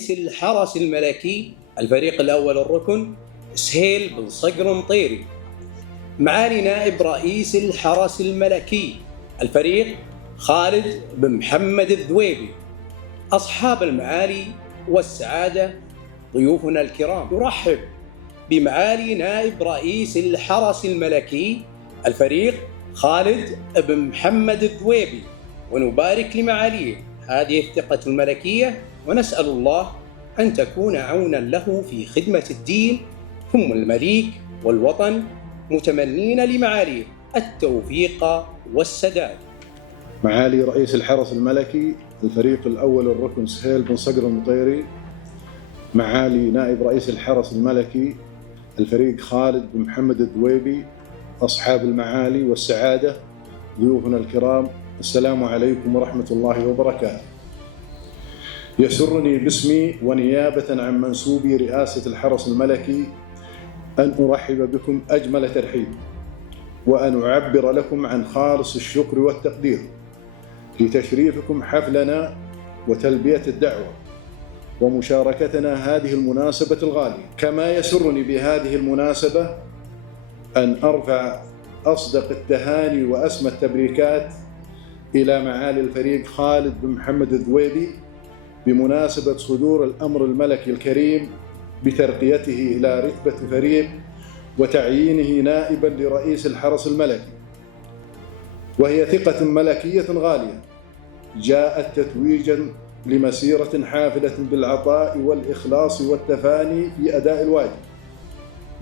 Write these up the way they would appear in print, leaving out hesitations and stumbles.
رئيس الحرس الملكي الفريق الأول الركن سهيل بن صقر مطيري. معالي نائب رئيس الحرس الملكي الفريق خالد بن محمد الذويبي. أصحاب المعالي والسعادة ضيوفنا الكرام، يرحب بمعالي نائب رئيس الحرس الملكي الفريق خالد بن محمد الذويبي، ونبارك لمعاليه هذه الثقة الملكية، ونسأل الله أن تكون عونا له في خدمة الدين ثم المليك والوطن، متمنين لمعاليه التوفيق والسداد. معالي رئيس الحرس الملكي الفريق الأول الركن سهيل بن صقر المطيري، معالي نائب رئيس الحرس الملكي الفريق خالد بن محمد الذويبي، أصحاب المعالي والسعادة ضيوفنا الكرام، السلام عليكم ورحمة الله وبركاته. يسرني باسمي ونيابة عن منسوبي رئاسة الحرس الملكي أن أرحب بكم أجمل ترحيب، وأن أعبر لكم عن خالص الشكر والتقدير لتشريفكم حفلنا وتلبية الدعوة ومشاركتنا هذه المناسبة الغالية. كما يسرني بهذه المناسبة أن أرفع أصدق التهاني وأسمى التبريكات إلى معالي الفريق خالد بن محمد الذويبي بمناسبة صدور الأمر الملكي الكريم بترقيته إلى رتبة فريق وتعيينه نائبا لرئيس الحرس الملكي، وهي ثقة ملكية غالية جاءت تتويجا لمسيرة حافلة بالعطاء والإخلاص والتفاني في أداء الواجب.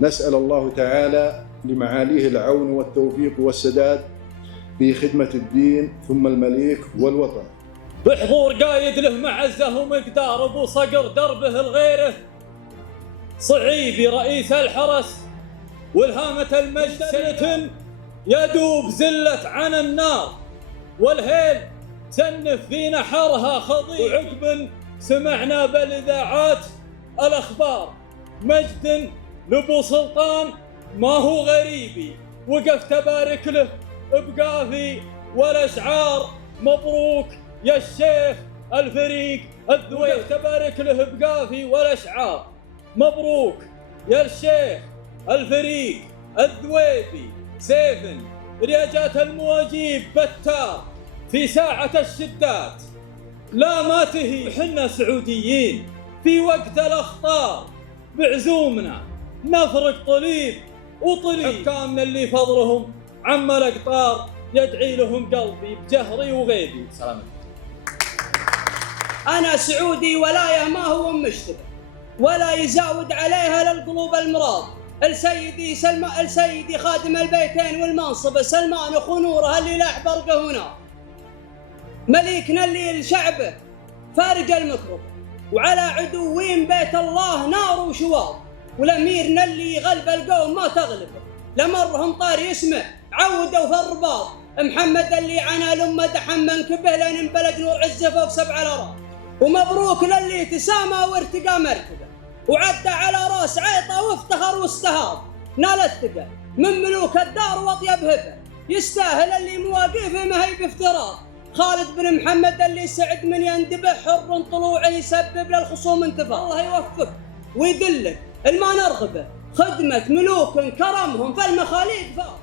نسأل الله تعالى لمعاليه العون والتوفيق والسداد في خدمة الدين ثم المليك والوطن. بحضور قايد له معزة ومقدار أبو صقر دربه الغيره، صعيبي رئيس الحرس والهامة المجد سنة يدوب زلت عن النار، والهيل سنف في نحرها خضيع، وعقب سمعنا بالإذاعات الأخبار مجد لأبو سلطان ما هو غريبي، وقف تبارك له بقافي والأشعار مبروك يا الشيخ الفريق الذويبي. وقف تبارك له بقافي والأشعار مبروك يا الشيخ الفريق الذويبي، سيف رياجات المواجيب بتار في ساعة الشدات، لا ما تهي حنا سعوديين في وقت الأخطار، بعزومنا نفرق طليب وطليب، حكامنا اللي فضلهم عم الأقطار يدعي لهم قلبي بجهري وغيبي. سلام. أنا سعودي ولاية ما هو مشتبه، ولا يزاود عليها للقلوب المراض، السيدي خادم البيتين والمنصب سلمان أخو نوره اللي لاح برقه هنا، مليكنا اللي لشعبه فارج المكروه، وعلى عدوين بيت الله نار وشواظ، والأميرنا اللي يغلب القوم ما تغلبه، لمرهم طار يسمع عودوا في الرباط، محمد اللي عنا لما دحم منكبه لين انبلق نور عزه فوق 7 الأراض، ومبروك للي تسامى وارتقى مركبه، وعدى على راس عيطه وافتخر واستهاض، نال الثقة من ملوك الدار واطيب هبه، يستاهل اللي مواقفه ما هي بافتراض، خالد بن محمد اللي سعد من يندبح حر طلوعه يسبب للخصوم انتفاض. الله يوفقك ويدلك الما نرغبه، خدمة ملوك كرمهم فالمخاليق فاض.